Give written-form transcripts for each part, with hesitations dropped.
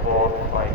4-5।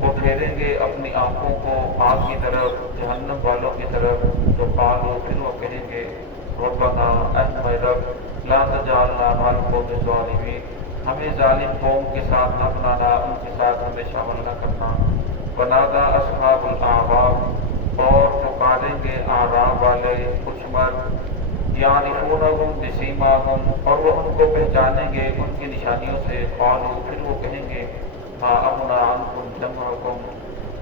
وہ پھیریں گے اپنی آنکھوں کو آگ کی طرف، جہنم والوں کی طرف، تو قالوا پھر وہ کہیں گے ربنا اے رب لا تجعلنا مع القوم الظالمین، ہمیں ظالم قوم کے ساتھ نہ بنانا، ان کے ساتھ ہمیں شامل نہ کرنا۔ ونادى اصحاب الاعراف، اور پکاریں گے اعراف والے کچھ مرد، یعرفونہم بسیماہم، اور وہ ان کو پہچانیں گے ان کی نشانیوں سے، قالوا پھر وہ کہیں گے ما اغنى عنکم جمعکم،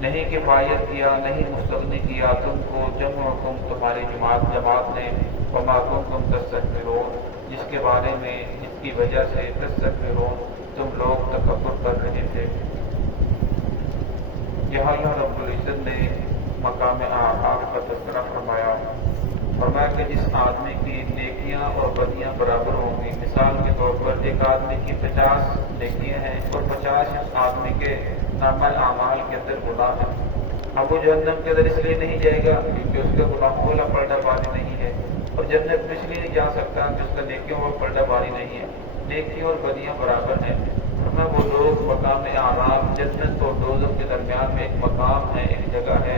نہیں کفایت کیا، نہیں مستغنی کیا تم کو جمعکم تمہاری جماعت نے، وما کنتم تستكبرون، جس کے بارے میں جس کی وجہ سے تستكبرون تم لوگ تکبر کر رہے تھے۔ یہاں اللہ رب العزت نے مقام اعراف کا تذکرہ فرمایا کہ جس آدمی کی نیکیاں اور بدیاں برابر ہوں گی، مثال کے طور پر ایک آدمی کی 50 نیکیاں ہیں اور 50 اس آدمی کے نامہ اعمال کے اندر گناہ ہیں، اب وہ جہنم کے اندر اس لیے نہیں جائے گا کیونکہ اس کا گناہوں والا پلڑا باری نہیں ہے، اور جنت میں اس لیے نہیں جا سکتا کہ اس کا نیکیوں والا پلڑا باری نہیں ہے، نیکیاں اور بدیاں برابر ہیں۔ وہ لوگ مقام اعراف، جنت اور دوزخ کے درمیان میں ایک مقام ہے، ایک جگہ ہے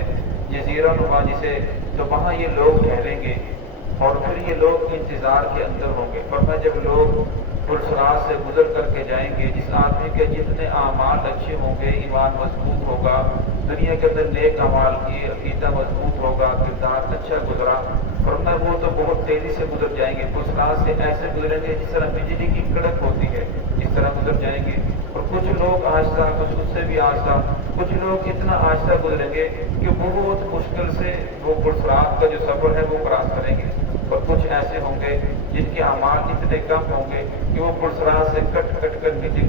جزیرہ نما جسے، تو وہاں یہ لوگ ٹھہریں گے اور پھر یہ لوگ انتظار کے اندر ہوں گے۔ فرمایا جب لوگ پرسرات سے گزر کر کے جائیں گے، جس آدمی کے جتنے اعمال اچھے ہوں گے، ایمان مضبوط ہوگا، دنیا کے اندر نیک اعمال کی، عقیدہ مضبوط ہوگا، کردار اچھا گزرا، فرمایا وہ تو بہت تیزی سے گزر جائیں گے، پرسرات سے ایسے گزریں گے جس طرح بجلی کی کڑک ہوتی ہے، اس طرح گزر جائیں گے۔ اور کچھ لوگ آہستہ، کچھ اس سے بھی آہستہ، کچھ لوگ اتنا آہستہ گزریں گے کہ بہت مشکل سے وہ پرسرات کا جو سفر ہے وہ کراس کریں گے، اور کچھ ایسے ہوں گے جن کے اعمال اتنے کم ہوں گے کہ وہ پرسرات سے کٹ کٹ کر نیچے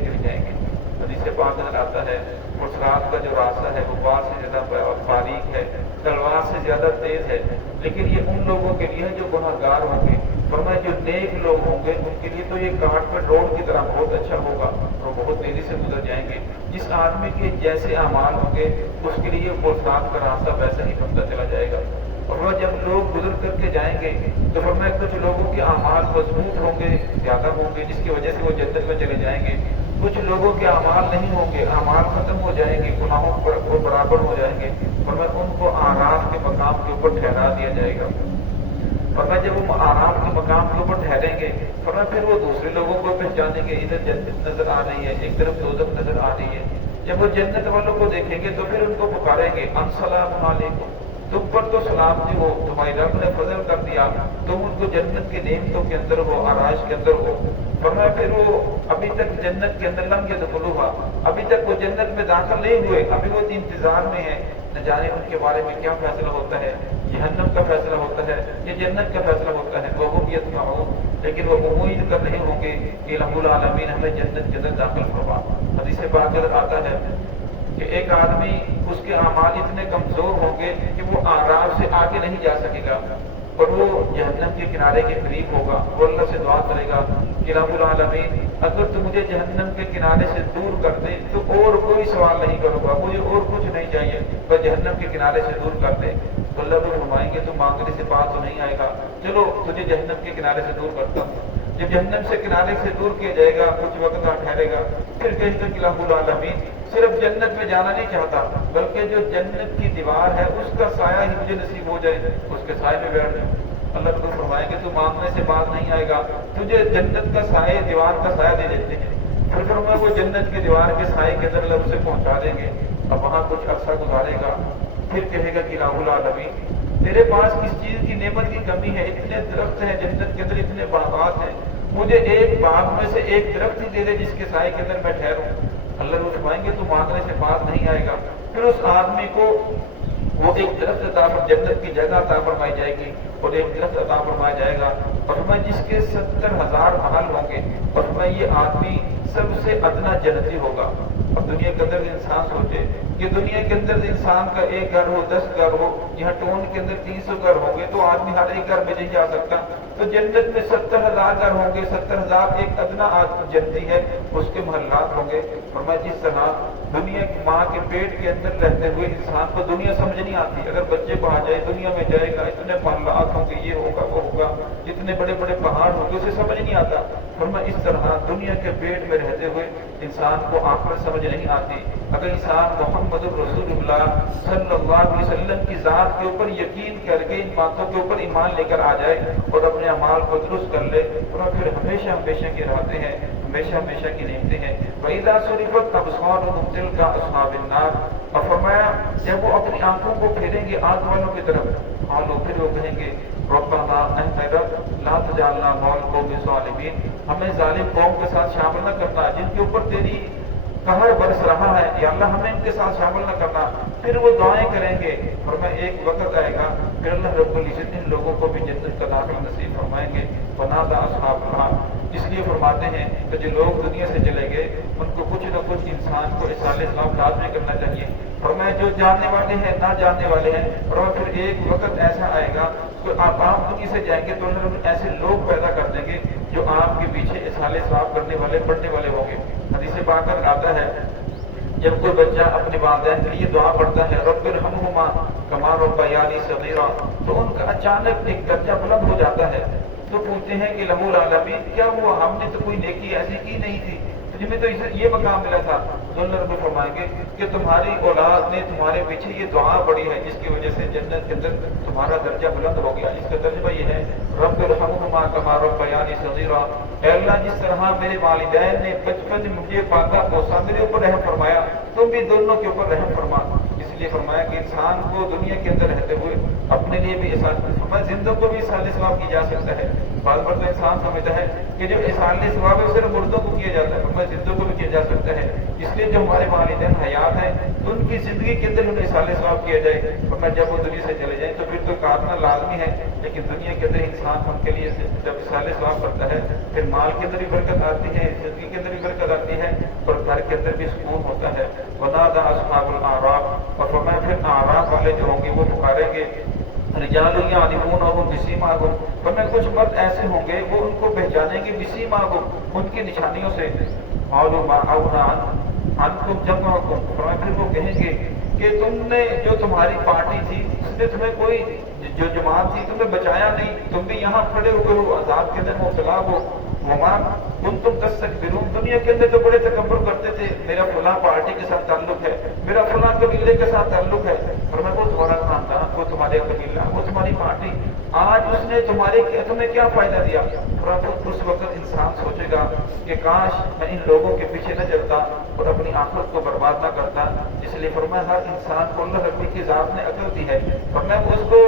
گر جائیں گے۔ حدیث پاک میں آتا ہے پرسرات کا جو راستہ ہے وہ بال سے زیادہ باریک ہے، تلوار سے زیادہ تیز ہے، لیکن یہ ان لوگوں کے لیے جو گناہ گار ہوں گے، فرمایا جو نیک لوگ ہوں گے ان کے لیے تو یہ کاٹ پر روڈ کی طرح بہت اچھا ہوگا، اور بہت تیزی سے گزر جائیں گے۔ جس آدمی کے جیسے اعمال ہوں گے اس کے لیے پرسرات کا راستہ ویسا ہی بنتا چلا جائے گا۔ اور وہ جب لوگ گزر کر کے جائیں گے تو فرمایا کچھ لوگوں کے اعمال مضبوط ہوں گے، زیادہ ہوں گے، جس کی وجہ سے وہ جنت میں چلے جائیں گے، کچھ لوگوں کے اعمال نہیں ہوں گے، اعمال ختم ہو جائیں گے، گناہوں پر وہ برابر ہو جائیں گے، فرمایا ان کو اعراف کے مقام کے اوپر ٹھہرا دیا جائے گا۔ فرمایا جب وہ اعراف کے مقام کے اوپر ٹھہریں گے، فرمایا پھر وہ دوسرے لوگوں کو پہچانیں گے، ادھر جنت نظر آ رہی ہے، ایک طرف دوزخ نظر آ رہی ہے۔ جب وہ جنت والوں کو دیکھیں گے تو پھر ان کو پکاریں گے السلام علیکم، تم پر تو سلامتی ہو، تمہاری رب نے فضل کر دیا، تم ان کو جنت کی نعمتوں کے اندر ہو، آرائش کے اندر ہو۔ فرمایا پھر وہ ابھی تک جنت کے اندر لم یدخلوہا، ابھی تک وہ جنت میں داخل نہیں ہوئے، ابھی وہ انتظار میں ہیں، نہ جانے ان کے بارے میں کیا فیصلہ ہوتا ہے، جہنم کا فیصلہ ہوتا ہے یا جنت کا فیصلہ ہوتا ہے، وہم یطمعون، لیکن وہ امید کر رہے ہوں گے کہ رب العالمین ہمیں جنت کے اندر داخل فرما۔ حدیث پاک میں آتا ہے کہ ایک آدمی اس کے اعمال اتنے کمزور ہوں گے کہ وہ اعراف سے آگے نہیں جا سکے گا، اور وہ جہنم کے کنارے کے قریب ہوگا، وہ اللہ سے دعا کرے گا کہ رب العالمین اگر تو مجھے جہنم کے کنارے سے دور کر دے تو اور کوئی سوال نہیں کروں گا، مجھے اور کچھ نہیں چاہیے، بس جہنم کے کنارے سے دور کر دے۔ تو اللہ کو فرمائیں گے تو مانگنے سے بات تو نہیں آئے گا، چلو تجھے جہنم کے کنارے سے دور کرتا ہوں۔ جب جہنم سے کنارے سے دور کیا جائے گا، کچھ وقت ٹھہرے گا، پھر کہیں گے کہ رب العالمین صرف جنت میں جانا نہیں چاہتا بلکہ جو جنت کی دیوار ہے اس کا سایہ ہی مجھے نصیب ہو جائے، اس کے سائے میں بیٹھ جاؤں۔ اللہ کو فرمائیں گے تو مانگنے سے بات نہیں آئے گا، تجھے جنت کا سایہ، دیوار کا سایہ دے دیتے ہیں۔ پھر فرمایا وہ جنت کی دیوار کے سائے کے اندر اللہ اسے پہنچا دیں گے، اب وہاں کچھ عرصہ گزارے گا، پھر کہے گا کہ رب العالمین تیرے پاس کس چیز کی نعمت کی کمی ہے، اتنے درخت ہیں جنت کے اندر، اتنے باغات ہیں، مجھے ایک باغ میں سے ایک درخت ہی دے دے جس کے سائے کے اندر میں ٹھہروں۔ اللہ کو فرمائیں گے تو مانگنے سے بات نہیں آئے گا، پھر اس آدمی کو وہ ایک درخت عطا جنت کی جگہ عطا فرمائی جائے گی، اور ایک درخت عطا فرمایا جائے گا، اور میں جس کے 70,000 محل ہوں گے، اور میں یہ آدمی سب سے ادنا جنتی ہوگا۔ اب دنیا کے اندر انسان سوچے کہ دنیا کے اندر انسان کا ایک گھر ہو، 10 گھر ہو، یہاں ٹون کے اندر 300 گھر ہوں گے تو آدمی ہر ایک گھر میں نہیں جا سکتا، تو جنت میں 70,000 گھر ہوں گے، 70,000 ایک ادنا جنتی ہے، اس کے محلات ہوں گے۔ اور میں جس طرح دنیا کی ماں کے پیٹ کے اندر رہتے ہوئے انسان کو دنیا سمجھ نہیں آتی، اگر بچے کو آ جائے دنیا میں جائے گا، اتنے محلات ہوں گے، یہ ہوگا وہ ہوگا، اتنے بڑے بڑے پہاڑ ہوں گے، اسے سمجھ نہیں آتا، فرمایا اس طرح دنیا کے پیٹ میں رہتے ہوئے انسان کو آخرت سمجھ نہیں آتی. اگر انسان محمد الرسول اللہ صلی اللہ علیہ وسلم کی ذات کے اوپر یقین کر کے ان باتوں کے اوپر ایمان لے کر آ جائے اور اپنے اعمال کو درست کر لے، اور پھر ہمیشہ ہمیشہ کی راحتیں ہیں، ہمیشہ ہمیشہ کی نعمتیں ہیں. وَإِذَا صُرِفَتْ أَبْصَارُهُمْ تِلْقَىٰ أَصْحَابِ النَّارِ، اور فرمایا جب وہ اپنی آنکھوں کو پھیریں گے آگ والوں کی طرف، قالوا پھر وہ کہیں گے ربنا اے رب لا تجعلنا مع القوم الظالمین، ہمیں ظالم قوم کے ساتھ شامل نہ کرنا جن کے اوپر تیری قہر برس رہا ہے، یا اللہ ہمیں ان کے ساتھ شامل نہ کرنا. پھر وہ دعائیں کریں گے، فرمایا ایک وقت آئے گا پھر اللہ رب العزت ان لوگوں کو بھی جنت کا داخلہ نصیب فرمائیں گے. ونادى اصحاب النار، اس لیے فرماتے ہیں کہ جو لوگ دنیا سے چلے گئے ان کو کچھ نہ کچھ انسان کو اصالِ ثواب لازمی کرنا چاہیے. فرمایا جو جاننے والے ہیں نہ جاننے والے ہیں، اور پھر ایک وقت ایسا آئے گا کہ آپ دنیا سے جائیں گے تو اللہ ایسے لوگ پیدا کر دیں گے جو آپ کے پیچھے اصالِ ثواب کرنے والے پڑھنے والے ہوں گے. حدیث پاک میں آتا ہے جب کوئی بچہ اپنے والدین کے لیے دعا پڑھتا ہے رب ارحمہما کما ربیانی صغیرا، تو ان کا اچانک ایک درجہ بلند ہو جاتا ہے. تو پوچھتے ہیں کہ لمول العالمین کیا ہوا، ہم نے تو کوئی نیکی ایسی کی نہیں تھی، تجھے تو یہ مقام ملا تھا. تو اللہ رب فرمائیں گے کہ تمہاری اولاد نے تمہارے پیچھے یہ دعا پڑھی ہے جس کی وجہ سے جنت کے اندر تمہارا درجہ بلند ہو گیا. اس کا ترجمہ یہ ہے رب ارحمہما کما ربیانی صغیرا، اے اللہ جس طرح میرے والدین نے بچپن میں مجھے پالا پوسا، میرے اوپر رحم فرمایا، تم بھی دونوں کے اوپر رحم فرما. اس لیے فرمایا کہ انسان کو دنیا کے اندر رہتے ہوئے اپنے لیے بھی احساس فرمایا زندوں کو بھی اصالِ ثواب کی جا سکتا ہے. بعض بار تو انسان سمجھتا ہے کہ جو اصالِ ثواب ہے صرف مردوں کو کیا جاتا ہے، فرمایا زندوں کو بھی کیا جا سکتا ہے. اس لیے جو ہمارے والدین حیات ہیں ان کی زندگی کے اندر انہیں اصالِ ثواب کیا جائے، فرمایا جب وہ دنیا سے چلے جائیں تو پھر تو کاٹنا لازمی ہے. لیکن دنیا کے اندر انسان ان کے لیے جب اصالِ ثواب کرتا ہے پھر مال کے اندر بھی برکت آتی ہے، زندگی کے اندر بھی برکت آتی ہے، اور گھر کے اندر بھی سکون ہوتا ہے. ونادى اصحاب الاعراف، اور فرمایا پھر اعراف والے جو ہوں گے وہ پکاریں گے رجال یعرفونہم بسیماہم، فرمایا کچھ مرد ایسے ہوں گے وہ ان کو پہچانیں گے بسیماہم ان کی نشانیوں سے. قالوا ما اغنى عنکم جمعکم، فرمایا پھر وہ کہیں گے کہ تم نے جو تمہاری پارٹی تھی اس نے تمہیں کوئی جو جماعت تھی تمہیں بچایا نہیں، تم بھی یہاں کھڑے ہوئے ہو عذاب کے اندر مبتلا ہو. وما کنتم تستكبرون، دنیا کے اندر تو بڑے تکبر کرتے تھے میرا فلاں پارٹی کے ساتھ تعلق ہے، میرا فلاں قبیلے کے ساتھ تعلق ہے. فرمایا وہ تمہارا خاندان، وہ تمہارے قبیلہ، وہ تمہاری پارٹی، آج اس نے تمہیں کیا فائدہ دیا. اس وقت انسان سوچے گا کہ کاش میں ان لوگوں کے پیچھے نہ چلتا اور اپنی آخرت کو برباد نہ کرتا. اس لیے فرمایا ہر انسان کو اللہ رب کی ذات نے عقل دی ہے، فرمایا اس کو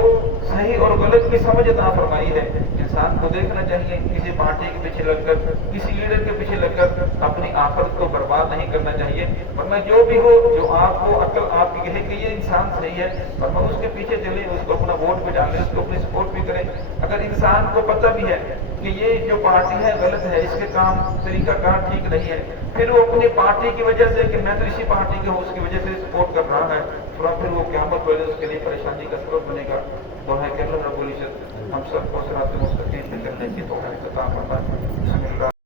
صحیح اور غلط کی سمجھ عطا فرمائی ہے. انسان کو دیکھنا چاہیے کسی پارٹی کے پیچھے لگ کر، کسی لیڈر کے پیچھے لگ کر اپنی آخرت کو برباد نہیں کرنا چاہیے. فرمایا جو بھی ہو جو آپ کو عقل آپ کی کہے کہ یہ انسان صحیح ہے، فرمایا اس کے پیچھے چلیں، اس کو اپنا ووٹ بھی ڈالیں، اس کو اپنی سپورٹ بھی کریں. اگر انسان کو پتہ بھی ہے کہ یہ جو پارٹی ہے غلط ہے، اس کے کام طریقہ کار ٹھیک نہیں ہے، پھر وہ اپنی پارٹی کی وجہ سے کہ میں تو اسی پارٹی کے ہوں اس کی وجہ سے سپورٹ کر رہا ہے، پھر وہ قیامت والے اس کے لیے پریشانی کا سبب بنے گا. دعا ہے کہ اللہ رب العزت ہم سب کو صراط مستقیم پہ چلنے کی توفیق عطا فرمائے. بسم اللہ.